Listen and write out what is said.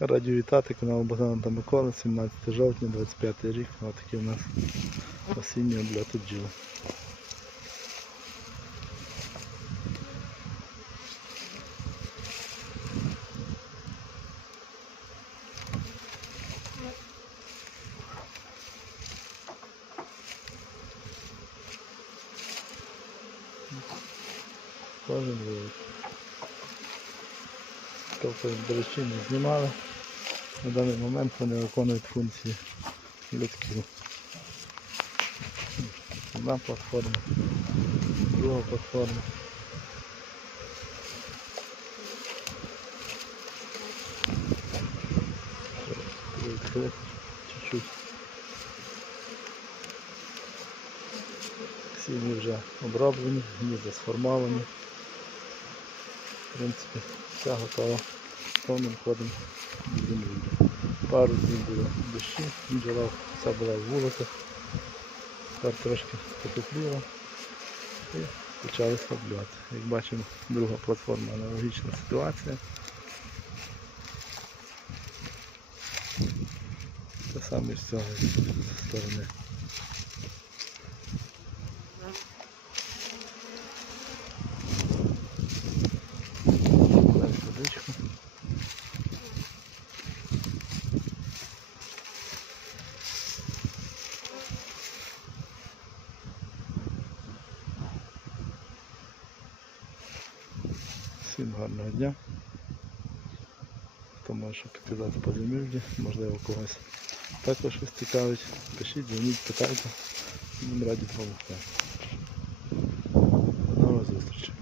Раді вітати канал Богдана та Микола, 17 жовтня, 25 рік. Ось такий у нас осінній обльот бджіл. Кожен вивод. Тобто, не знімали. На даний момент вони виконують функції людські. Одна платформа, друга платформа. Чуть-чуть. Сім'ї вже оброблені, гнізда сформовані. В принципі, все готово. Повним ходом будемо. Пару днів було дощі, бджола вся була в вуликах. Тепер трошки потепліло і почали слабляти. Як бачимо, друга платформа аналогічна ситуація. Те саме з цього сторони. Всім гарного дня. Хто може підказати по землі, можливо когось також щось цікавить. Пишіть, дзвоніть, питайте. Будемо раді допомогти. До зустрічі.